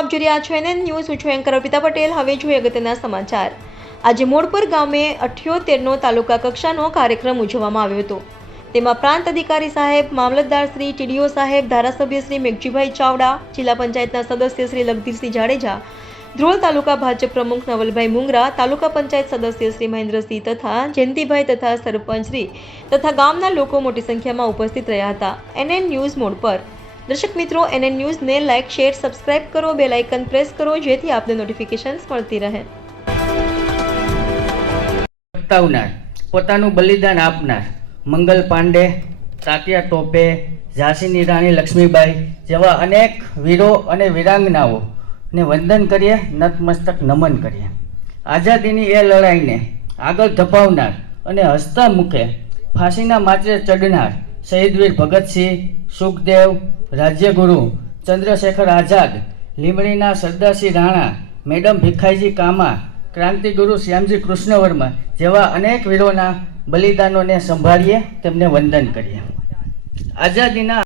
આપ જોઈ રહ્યા છો NN ન્યૂઝ. હું છું એન્કર અર્પિતા પટેલ. હવે જોઈએ અગત્યના સમાચાર. આજે મોડપર ગામે 78નો તાલુકા કક્ષાનો કાર્યક્રમ ઉજવવામાં આવ્યો હતો. તેમાં પ્રાંત અધિકારી સાહેબ, મામલતદાર શ્રી, TDO સાહેબ, ધારાસભ્ય શ્રી મેઘજીભાઈ ચાવડા, જિલ્લા પંચાયતના સદસ્ય શ્રી લગધીરસિંહ જાડેજા, ધ્રોલ તાલુકા ભાજપ પ્રમુખ નવલભાઈ મુંગરા, તાલુકા પંચાયત સદસ્ય શ્રી મહેન્દ્રસિંહ તથા જયંતિભાઈ તથા સરપંચ શ્રી તથા ગામના લોકો મોટી સંખ્યામાં ઉપસ્થિત રહ્યા હતા. NN ન્યૂઝ મોડ પર. દર્શક મિત્રો, NN ન્યૂઝને લાઇક, શેર, સબસ્ક્રાઇબ કરો, બેલ આઇકન પ્રેસ કરો જેથી આપને નોટિફિકેશન્સ મળતી રહે. પોતાનું બલિદાન આપનાર મંગલ પાંડે, તાત્યા ટોપે, ઝાંસીની રાણી લક્ષ્મીબાઈ જેવા અનેક વીરો અને વીરાંગનાઓને વંદન કરીએ, નતમસ્તક નમન કરીએ. આઝાદીની એ લડાઈને આગળ ધપાવનાર અને હસતા મુખે ફાંસીના માચે ચડનાર શહીદવીર ભગતસિંહ, સુખદેવ, રાજ્યગુરુ ચંદ્રશેખર આઝાદ, લીંબડીના સરદારસિંહ રાણા, મેડમ ભીખાઈજી કામા, ક્રાંતિગુરુ શ્યામજી કૃષ્ણવર્મા જેવા અનેક વીરોના બલિદાનોને સંભાળીએ, તેમને વંદન કરીએ. આઝાદીના